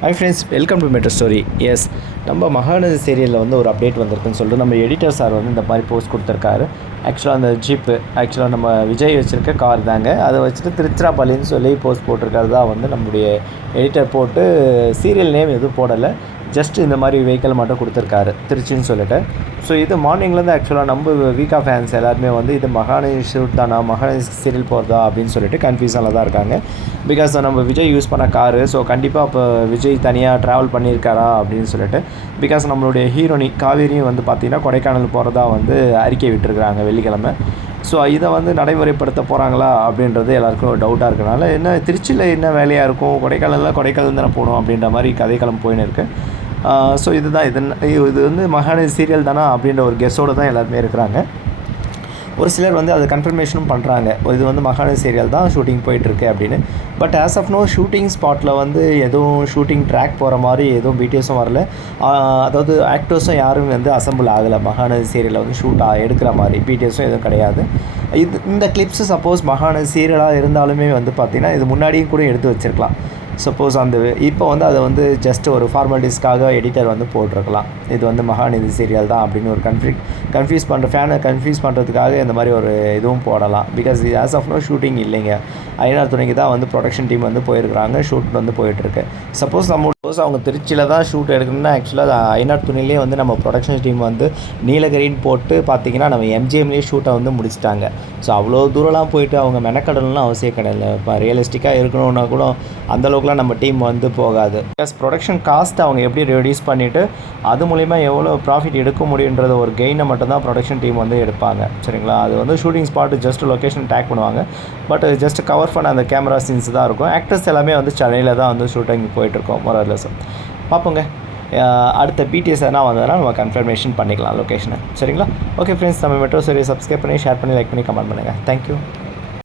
Hi friends welcome to metro stories நம்ம மகாநதி சீரியலில் வந்து ஒரு அப்டேட் வந்திருக்குன்னு சொல்லிட்டு நம்ம எடிட்டர் சார் வந்து இந்த மாதிரி போஸ்ட் கொடுத்துருக்காரு. ஆக்சுவலாக அந்த ஜீப்பு ஆக்சுவலாக நம்ம விஜய் வச்சுருக்க கார் தாங்க. அதை வச்சுட்டு திருச்சிராப்பள்ளின்னு சொல்லி போஸ்ட் போட்டிருக்காரு தான் வந்து நம்முடைய எடிட்டர் போட்டு சீரியல் நேம் எதுவும் போடலை. ஜஸ்ட் இந்த மாதிரி வெஹிக்கிள் மட்டும் கொடுத்துருக்காரு திருச்சின்னு சொல்லிட்டு. ஸோ இது மார்னிங்லேருந்து ஆக்சுவலாக நம்ம வீக்கா ஃபேன்ஸ் எல்லாருமே வந்து இது மகாநதி ஷூட் தானா மகாநதி சீரியல் போகிறதா அப்படின்னு சொல்லிட்டு கன்ஃபியூஷனில் தான் இருக்காங்க. பிகாஸ் நம்ம விஜய் யூஸ் பண்ண காரு ஸோ கண்டிப்பாக இப்போ விஜய் தனியாக ட்ராவல் பண்ணியிருக்காரா அப்படின்னு சொல்லிட்டு பிகாஸ் நம்மளுடைய ஹீரோனி காவேரியும் வந்து பார்த்திங்கன்னா கொடைக்கானல் போகிறதா வந்து அறிக்கை விட்டுருக்குறாங்க வெள்ளிக்கிழமை. ஸோ இதை வந்து நடைமுறைப்படுத்த போகிறாங்களா அப்படின்றது எல்லாருக்கும் டவுட்டாக இருக்கனால என்ன திருச்சியில் என்ன வேலையாக இருக்கும்? கொடைக்கானலில் கொடைக்கானல் தானே போகணும் அப்படின்ற மாதிரி கதைக்களம் போயின்னு இருக்குது ஸோ இதுதான் இது இது வந்து மகாநதி சீரியல் தானா அப்படின்ற ஒரு கெஸ்ஸோடு தான் எல்லாருமே இருக்கிறாங்க. ஒரு சிலர் வந்து அது கன்ஃபர்மேஷனும் பண்ணுறாங்க இது வந்து மகாநதி சீரியல் தான் ஷூட்டிங் போயிட்டுருக்கு அப்படின்னு. But as of no shooting ஸ்பாட்டில் வந்து எதுவும் ஷூட்டிங் ட்ராக் போகிற மாதிரி எதுவும் பிடிஎஸும் வரல. அதாவது ஆக்டர்ஸும் யாரும் வந்து அசம்பிள் ஆகலை. மகாநதி சீரியலில் வந்து ஷூட் எடுக்கிற மாதிரி பிடிஎஸும் எதுவும் கிடையாது. இது இந்த கிளிப்ஸு சப்போஸ் மகாநதி சீரியலாக இருந்தாலுமே வந்து பார்த்திங்கன்னா இது முன்னாடியும் கூட எடுத்து வச்சுருக்கலாம். சப்போஸ் அந்த இப்போ வந்து அதை வந்து ஜஸ்ட் ஒரு ஃபார்மாலிட்டிஸ்க்காக எடிட்டர் வந்து போட்டிருக்கலாம். இது வந்து மகாநிதி சீரியல் தான் அப்படின்னு ஒரு கன்ஃபியூ கன்ஃபியூஸ் பண்ணுற ஃபேனை கன்ஃபியூஸ் பண்ணுறதுக்காக இந்த மாதிரி ஒரு இதுவும் போடலாம். பிகாஸ் இது ஆஸ் ஆஃப் நோ ஷூட்டிங் இல்லைங்க. ஐநார் துணைக்கு தான் வந்து ப்ரொடக்ஷன் டீம் வந்து போயிருக்கிறாங்க. ஷூட் வந்து போயிட்டுருக்கு. சப்போஸ் நம்ம சப்போஸ் அவங்க திருச்சியில் தான் ஷூட் எடுக்கணும்னா ஆக்சுவலாக ஐநார் துணையிலே வந்து நம்ம ப்ரொடக்ஷன் டீம் வந்து நீலகிரின்னு போட்டு பார்த்தீங்கன்னா நம்ம எம்ஜிஎம்லேயே ஷூட்டை வந்து முடிச்சிட்டாங்க. ஸோ அவ்வளோ தூரம்லாம் போயிட்டு அவங்க மெனக்கடலாம் அவசியம் கிடையாது. இப்போ ரியலிஸ்டிக்காக இருக்கணும்னா கூட அந்தளவுக்கு அந்தளவுக்குலாம் நம்ம டீம் வந்து போகாது. ப்ளஸ் ப்ரொடக்ஷன் காஸ்ட் அவங்க எப்படி ரெடியூஸ் பண்ணிவிட்டு அது மூலிமா எவ்வளோ ப்ராஃபிட் எடுக்க முடியுன்றத ஒரு கெயினை மட்டும்தான் ப்ரொடக்ஷன் டீம் வந்து எடுப்பாங்க. சரிங்களா? அது வந்து shooting spot just location take பண்ணுவாங்க. பட் ஜஸ்ட் கவர் பண்ண அந்த கேமரா சீன்ஸ் தான் இருக்கும். ஆக்டர்ஸ் எல்லாமே வந்து சென்னையில் தான் வந்து ஷூட்டிங் போயிட்டுருக்கோம் மொரலஸ் பார்ப்போங்க. அடுத்த பிடிஎஸ் எதனா வந்ததுன்னா நம்ம கன்ஃபர்மேஷன் பண்ணிக்கலாம் லொக்கேஷனை சரிங்களா? ஓகே ஃப்ரெண்ட்ஸ் நம்ம மெட்ரோ சரி சப்ஸ்கிரைப் பண்ணி ஷேர் பண்ணி லைக் பண்ணி கமெண்ட் பண்ணுங்கள் தேங்க்யூ